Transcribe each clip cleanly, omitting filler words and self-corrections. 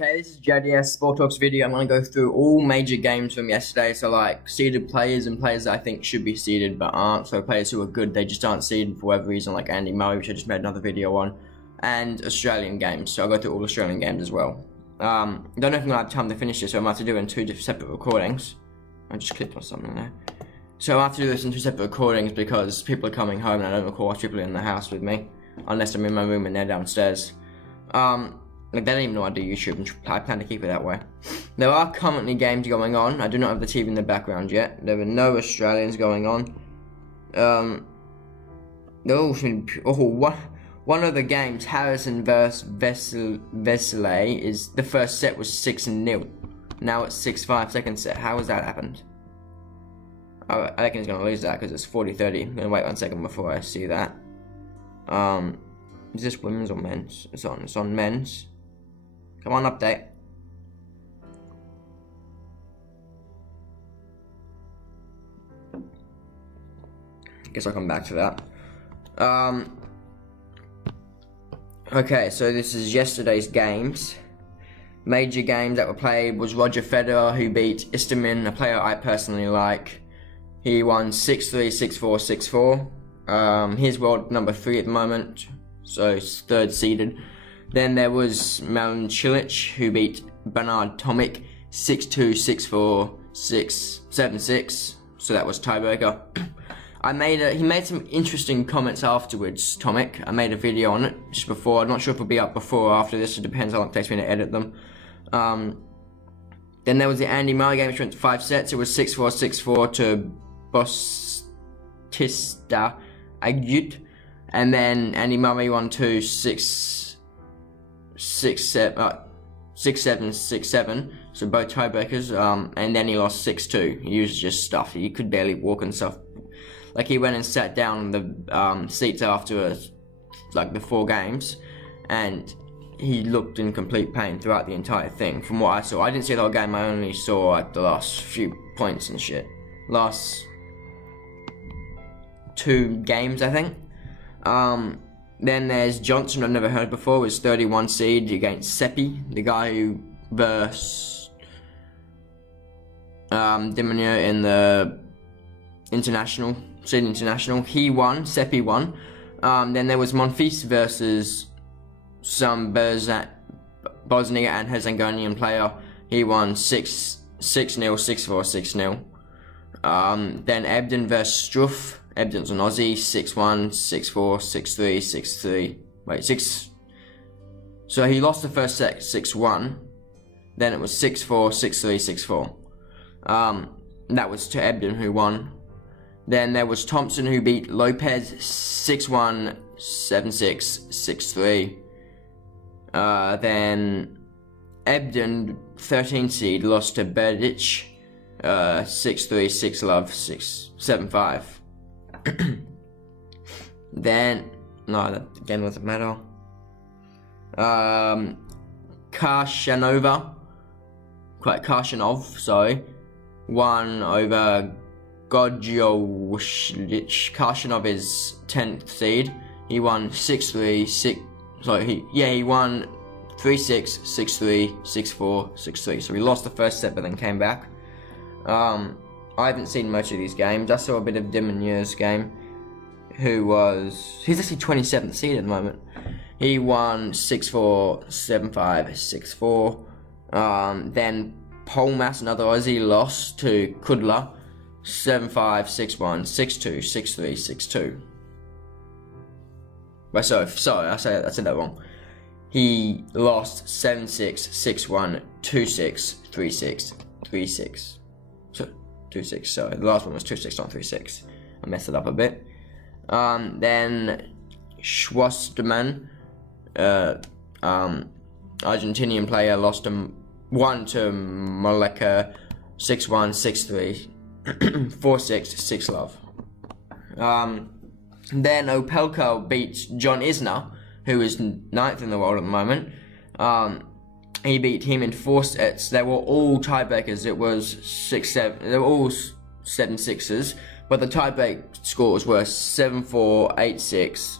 Okay, this is JDS Sport Talks video. I'm going to go through all major games from yesterday. So like seeded players and players that I think should be seeded but aren't. So players who are good, they just aren't seeded for whatever reason, like Andy Murray, which I just made another video on. And Australian games. So I'll go through all Australian games as well. I don't know if I'm going to have time to finish this, so I'm going to have to do it in two separate recordings. I just clicked on something there. So I have to do this in two separate recordings because people are coming home and I don't record people in the house with me. Unless I'm in my room and they're downstairs. Like, they don't even know I do YouTube, and I plan to keep it that way. There are currently games going on. I do not have the TV in the background yet. There are no Australians going on. They're all one of the games, Harrison vs Vesely, is the first set was 6-0. Now it's 6-5 second set. How has that happened? I reckon he's gonna lose that because it's 40-30. I'm gonna wait 1 second before I see that. Is this women's or men's? It's on men's. Come on, update. Guess I'll come back to that. Okay, so this is yesterday's games. Major games that were played was Roger Federer, who beat Istomin, a player I personally like. He won 6-3, 6-4, 6-4. He's world number 3 at the moment, so third seeded. Then there was Milan Cilic, who beat Bernard Tomic 6-2, 6-4, 6-7-6. So that was tiebreaker. He made some interesting comments afterwards, Tomic. I made a video on it just before. I'm not sure if it'll be up before or after this. It depends how long it takes me to edit them. Then there was the Andy Murray game, which went to 5 sets. It was 6-4, 6-4 to Bautista Agut. And then Andy Murray won 6-7, 6-7, so both tiebreakers, and then he lost 6-2. He was just stuffed. He could barely walk and stuff. Like, he went and sat down on the seats after like the 4 games, and he looked in complete pain throughout the entire thing. From what I saw, I didn't see the whole game. I only saw like the last few points and shit. Last 2 games, I think. Then there's Johnson, I've never heard before, was 31 seed against Seppi, the guy who versed Dimonier in the international, seed international. He won, Seppi won. Then there was Monfils versus some Bosnia and Herzegovinian player. He won 6-0, 6-4, 6-0. Then Ebden versus Struff. Ebden's an Aussie, 6-1, 6-4, 6-3, 6-3. Wait, 6. So he lost the first set 6-1. Then it was 6-4, 6-3, 6-4. That was to Ebden, who won. Then there was Thompson, who beat Lopez 6-1, 7-6, 6-3. Then Ebden, 13 seed, lost to Berdych 6-3, 6-love, 7-5. Then, no, that again wasn't matter. Kashanov, sorry, won over Godjowshlich. Kashanov is 10th seed. He won 6-3, 6. Sorry, he won 3-6, 6-3, 6-4, 6-3. So he lost the first set, but then came back. I haven't seen much of these games. I saw a bit of Dimonier's game, he's actually 27th seed at the moment. He won 6-4, 7-5, 6-4. Then Polmas, another Aussie, lost to Kudla 7-5, 6-1, 6-2, 6-3, 6-2. But sorry, I said that wrong. He lost 7-6, 6-1, 2-6, 3-6, 3-6. 2-6, sorry. The last one was 2-6, not 3-6. I messed it up a bit. Then Schwasterman, Argentinian player, won to Moleka 6-1, 6-3, 4-6, 6-love. Then Opelka beat John Isner, who is 9th in the world at the moment. He beat him in 4 sets. They were all tiebreakers. It was 6-7. They were all 7-6s, but the tiebreak scores were 7-4, 8-6,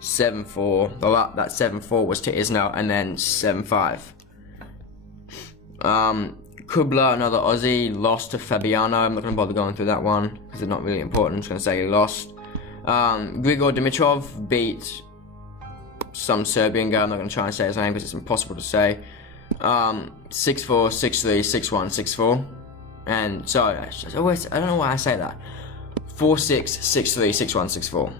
7-4. That 7-4 was to Isner, and then 7-5. Kubler, another Aussie, lost to Fabiano. I'm not going to bother going through that one because it's not really important. I'm just going to say he lost. Grigor Dimitrov beat some Serbian guy. I'm not going to try and say his name because it's impossible to say. 6-4, 6-3, 6-1, 6-4. And sorry, I don't know why I say that. 4-6, 6-3, 6-1,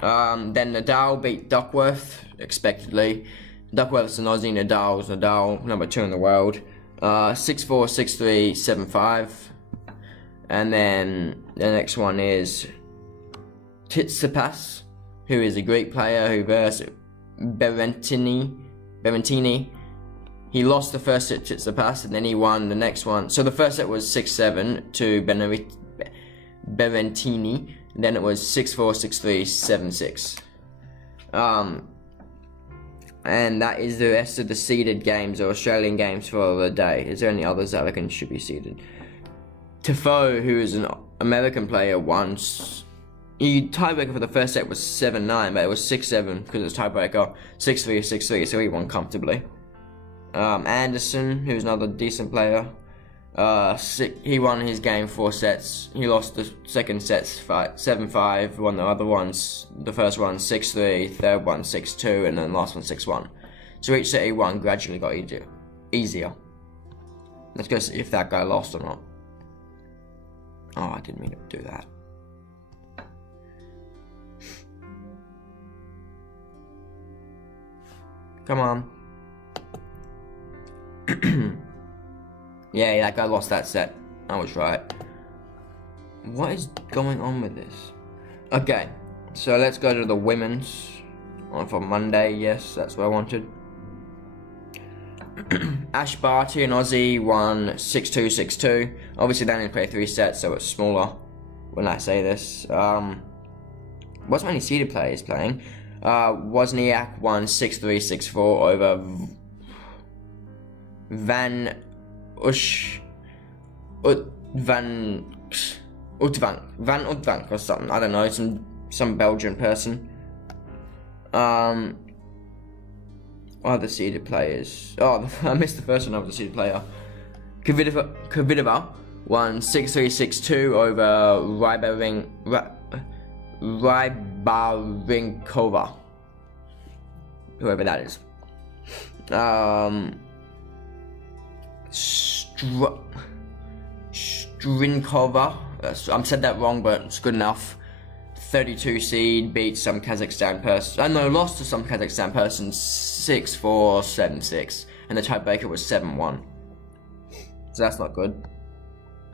6-4. Then Nadal beat Duckworth, expectedly. Duckworth's an Aussie, Nadal's Nadal, number 2 in the world. 6-4, 6-3, 7-5. And then the next one is Tsitsipas, who is a Greek player who versus Berrettini. He lost the first set to Tsitsipas and then he won the next one. So the first set was 6-7 to Berrettini. And then it was 6-4, 6-3, 7-6. And that is the rest of the seeded games or Australian games for the day. Is there any others that I reckon should be seeded? Tiafoe, who is an American player, won. He tiebreaker for the first set was 7-9, but it was 6-7 because it was tiebreaker. 6-3, 6-3, so he won comfortably. Anderson, who's another decent player, he won his game 4 sets. He lost the second set 7-5, won the other ones. The first one 6-3, third one 6-2, and then the last one 6-1. So each set he won gradually got easier. Let's go see if that guy lost or not. Oh, I didn't mean to do that. Come on. Yeah, that guy lost that set. I was right. What is going on with this? Okay, so let's go to the women's on for Monday. Yes, that's what I wanted. Ash Barty, an Aussie, won 6-2, 6-2. Obviously, they only play 3 sets, so it's smaller when I say this. What's many seeded players playing? Wozniak won 6-3, 6-4 over Van Uytvanck or something. I don't know, some Belgian person. What are the seeded players? Oh, I missed the first one of the seeded player. Kvitova won 6-3, 6-2 over Rybarinkova. Whoever that is. Strinkova, I said that wrong, but it's good enough. 32 seed, beat some Kazakhstan person. Lost to some Kazakhstan person 6-4, 7-6, and the tiebreaker was 7-1. So that's not good.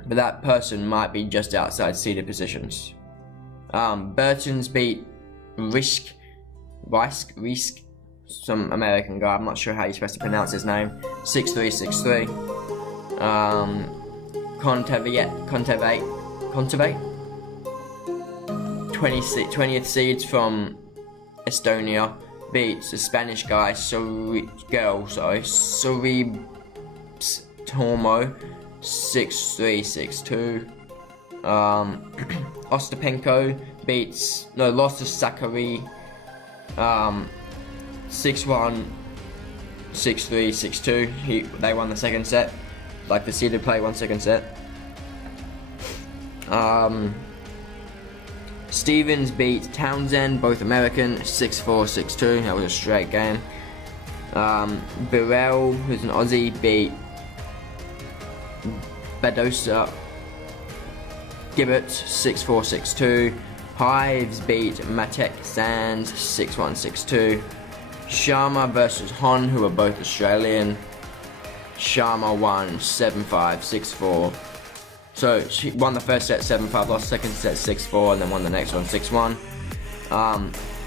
But that person might be just outside seeded positions. Burton's beat Risk, some American guy. I'm not sure how you're supposed to pronounce his name. 6-3, 6-3. Kontaveit, 20th seeds from Estonia, beats a Spanish guy, Sorribtomo, 6-3, 6-2. Ostapenko lost to Sakari, 6-1, 6-3, 6-2. They won the second set. Like the seeded play, 1 second set. Stevens beat Townsend, both American, 6-4, 6-2. That was a straight game. Burrell, who's an Aussie, beat Badosa Gibbert, 6-4, 6-2. Hives beat Matek Sands, 6-1, 6-2. Sharma versus Hon, who are both Australian. Sharma won 7-5, 6-4. So she won the first set 7-5, lost the second set 6-4, and then won the next one 6-1.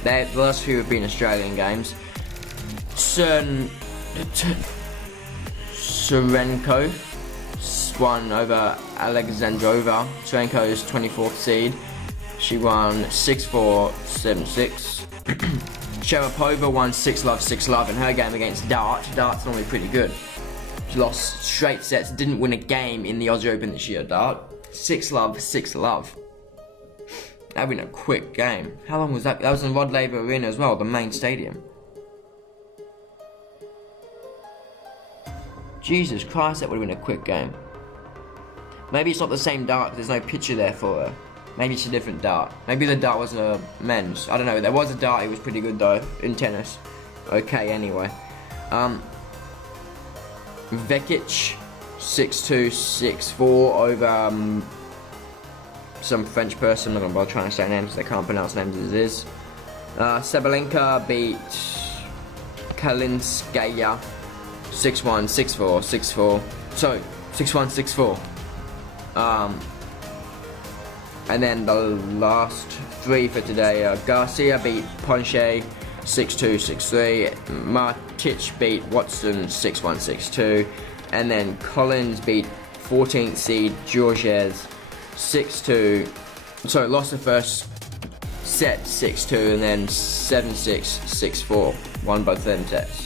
The last few have been Australian games. Serenko won over Alexandrova. Serenko is 24th seed. She won 6-4, 7-6. Sharapova won 6-love, 6-love in her game against Dart. Dart's normally pretty good. She lost straight sets, didn't win a game in the Aussie Open this year, Dart. 6-love, 6-love. That been a quick game. How long was that? That was in Rod Laver Arena as well, the main stadium. Jesus Christ, that would have been a quick game. Maybe it's not the same dart because there's no picture there for her. Maybe it's a different dart. Maybe the dart was a men's. I don't know. There was a dart. It was pretty good though in tennis. Okay, anyway. Vekic 6-2, 6-4 over some French person. I'm not gonna bother trying to say names. They can't pronounce names as it is. Sabalenka beat Kalinskaya 6-1, 6-4, 6-4. So 6-1, 6-4. And then the last three for today, Garcia beat Ponche 6-2, 6-3. Martic beat Watson 6-1, 6-2. And then Collins beat 14th seed Georges 6-2. So lost the first set 6-2 and then 7-6, 6-4. Won both of them sets.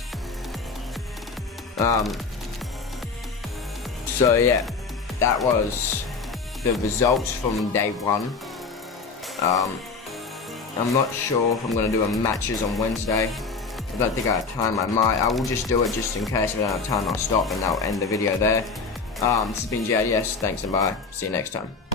So yeah, that was the results from day one. I'm not sure if I'm going to do a matches on Wednesday. I don't think I have time. I will just do it just in case. If I don't have time, I'll stop and that'll end the video there. This has been JDS. Thanks and bye. See you next time.